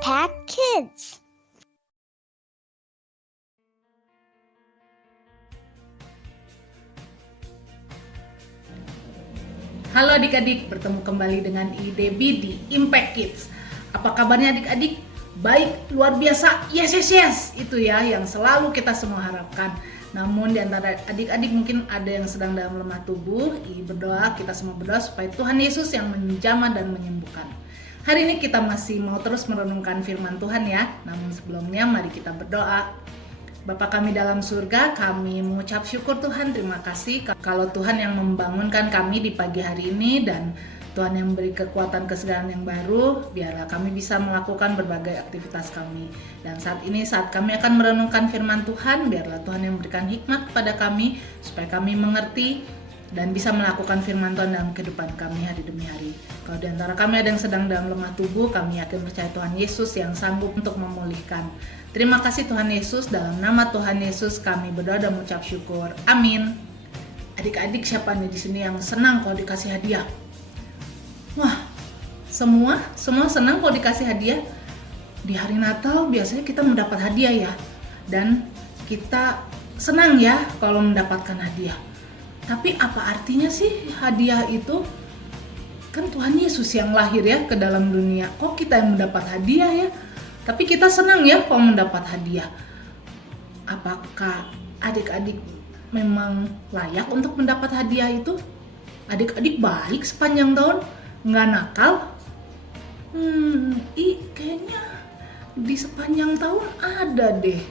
Impact Kids. Halo adik-adik, bertemu kembali dengan Debbie di Impact Kids. Apa kabarnya adik-adik? Baik, luar biasa, yes. Itu ya yang selalu kita semua harapkan. Namun di antara adik-adik mungkin ada yang sedang dalam lemah tubuh. Berdoa, kita semua berdoa supaya Tuhan Yesus yang menjamah dan menyembuhkan. Hari ini kita masih mau terus merenungkan firman Tuhan ya. Namun sebelumnya mari kita berdoa. Bapa kami dalam surga, kami mengucap syukur Tuhan, terima kasih kalau Tuhan yang membangunkan kami di pagi hari ini dan Tuhan yang memberi kekuatan kesegaran yang baru, biarlah kami bisa melakukan berbagai aktivitas kami. Dan saat ini saat kami akan merenungkan firman Tuhan, biarlah Tuhan yang memberikan hikmat kepada kami supaya kami mengerti dan bisa melakukan firman Tuhan dalam kehidupan kami hari demi hari. Kalau di antara kami ada yang sedang dalam lemah tubuh, kami yakin percaya Tuhan Yesus yang sanggup untuk memulihkan. Terima kasih Tuhan Yesus, dalam nama Tuhan Yesus kami berdoa dan mengucap syukur. Amin. Adik-adik, siapa nih di sini yang senang kalau dikasih hadiah? Wah, semua senang kalau dikasih hadiah. Di hari Natal biasanya kita mendapat hadiah ya. Dan kita senang ya kalau mendapatkan hadiah. Tapi apa artinya sih hadiah itu? Kan Tuhan Yesus yang lahir ya ke dalam dunia. Kok kita yang mendapat hadiah ya? Tapi kita senang ya kalau mendapat hadiah. Apakah adik-adik memang layak untuk mendapat hadiah itu? Adik-adik baik sepanjang tahun, nggak nakal? Kayaknya di sepanjang tahun ada deh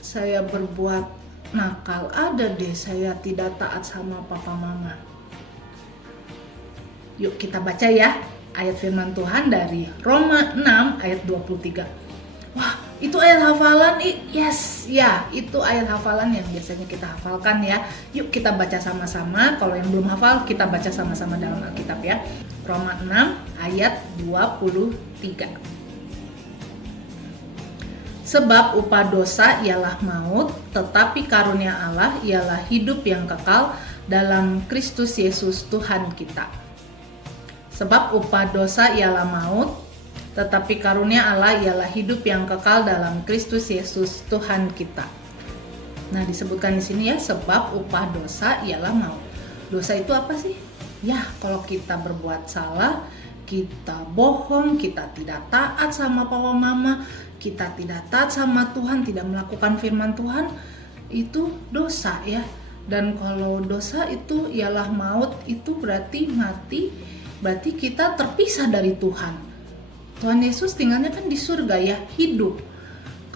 saya berbuat nakal, ada deh saya tidak taat sama papa mama. Yuk kita baca ya ayat firman Tuhan dari Roma 6 ayat 23. Wah, itu ayat hafalan, yes, ya, itu ayat hafalan yang biasanya kita hafalkan ya. Yuk kita baca sama-sama, kalau yang belum hafal kita baca sama-sama dalam Alkitab ya. Roma 6 ayat 23. Sebab upah dosa ialah maut, tetapi karunia Allah ialah hidup yang kekal dalam Kristus Yesus Tuhan kita. Sebab upah dosa ialah maut, tetapi karunia Allah ialah hidup yang kekal dalam Kristus Yesus Tuhan kita. Nah, disebutkan di sini ya, sebab upah dosa ialah maut. Dosa itu apa sih? Ya, kalau kita berbuat salah, kita bohong, kita tidak taat sama papa mama, kita tidak taat sama Tuhan, tidak melakukan firman Tuhan, itu dosa ya. Dan kalau dosa itu ialah maut, itu berarti mati. Berarti kita terpisah dari Tuhan. Tuhan Yesus tinggalnya kan di surga ya, hidup.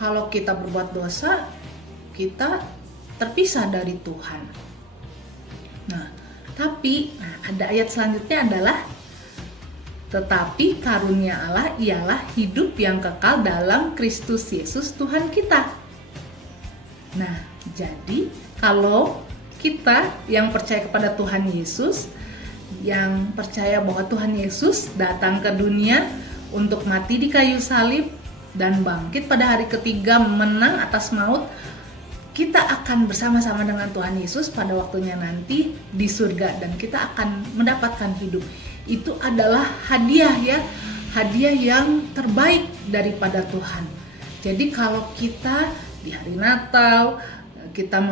Kalau kita berbuat dosa, kita terpisah dari Tuhan. Nah, tapi ada ayat selanjutnya adalah tetapi karunia Allah ialah hidup yang kekal dalam Kristus Yesus Tuhan kita. Nah, jadi kalau kita yang percaya kepada Tuhan Yesus, yang percaya bahwa Tuhan Yesus datang ke dunia untuk mati di kayu salib dan bangkit pada hari ketiga menang atas maut, kita akan bersama-sama dengan Tuhan Yesus pada waktunya nanti di surga dan kita akan mendapatkan hidup. Itu adalah hadiah ya, hadiah yang terbaik daripada Tuhan. Jadi kalau kita di hari Natal kita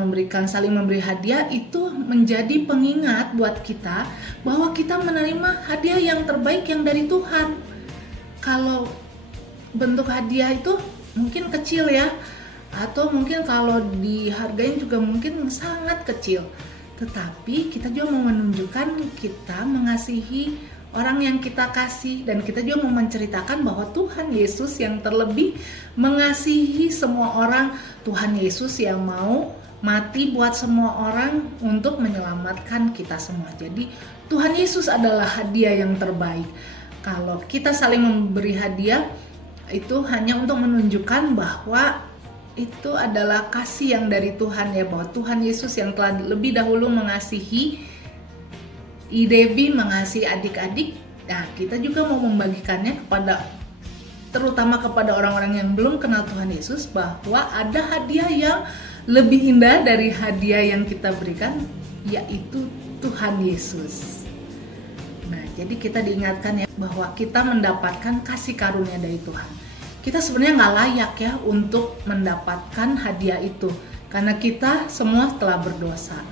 saling memberi hadiah, itu menjadi pengingat buat kita bahwa kita menerima hadiah yang terbaik yang dari Tuhan. Kalau bentuk hadiah itu mungkin kecil ya, atau mungkin kalau dihargain juga mungkin sangat kecil, tetapi kita juga mau menunjukkan kita mengasihi orang yang kita kasih, dan kita juga mau menceritakan bahwa Tuhan Yesus yang terlebih mengasihi semua orang, Tuhan Yesus yang mau mati buat semua orang untuk menyelamatkan kita semua. Jadi Tuhan Yesus adalah hadiah yang terbaik. Kalau kita saling memberi hadiah, itu hanya untuk menunjukkan bahwa itu adalah kasih yang dari Tuhan ya, bahwa Tuhan Yesus yang telah lebih dahulu mengasihi Debbie, mengasihi adik-adik. Nah, kita juga mau membagikannya terutama kepada orang-orang yang belum kenal Tuhan Yesus, bahwa ada hadiah yang lebih indah dari hadiah yang kita berikan, yaitu Tuhan Yesus. Nah, Jadi kita diingatkan ya bahwa kita mendapatkan kasih karunia dari Tuhan. Kita sebenarnya nggak layak ya untuk mendapatkan hadiah itu, karena kita semua telah berdosa.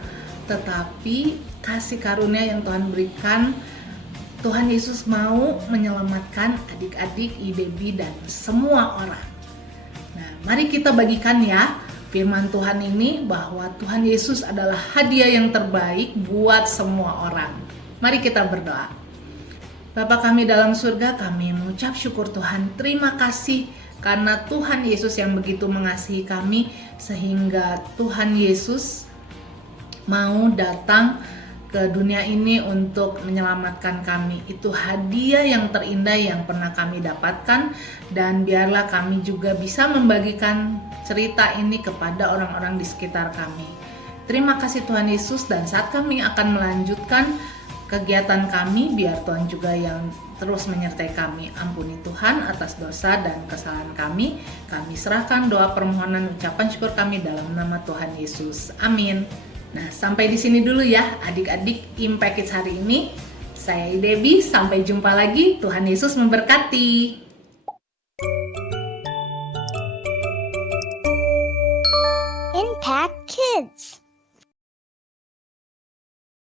Tetapi kasih karunia yang Tuhan berikan, Tuhan Yesus mau menyelamatkan adik-adik, IDB, dan semua orang. Nah, mari kita bagikan ya firman Tuhan ini, bahwa Tuhan Yesus adalah hadiah yang terbaik buat semua orang. Mari kita berdoa. Bapa kami dalam surga, kami mengucap syukur Tuhan. Terima kasih karena Tuhan Yesus yang begitu mengasihi kami, sehingga Tuhan Yesus mau datang ke dunia ini untuk menyelamatkan kami. Itu hadiah yang terindah yang pernah kami dapatkan, dan biarlah kami juga bisa membagikan cerita ini kepada orang-orang di sekitar kami. Terima kasih Tuhan Yesus, dan saat kami akan melanjutkan kegiatan kami, biar Tuhan juga yang terus menyertai kami. Ampuni Tuhan atas dosa dan kesalahan kami. Kami serahkan doa permohonan ucapan syukur kami dalam nama Tuhan Yesus. Amin. Nah, sampai di sini dulu ya adik-adik Impact Kids hari ini. Saya Debbie, sampai jumpa lagi. Tuhan Yesus memberkati. Impact Kids.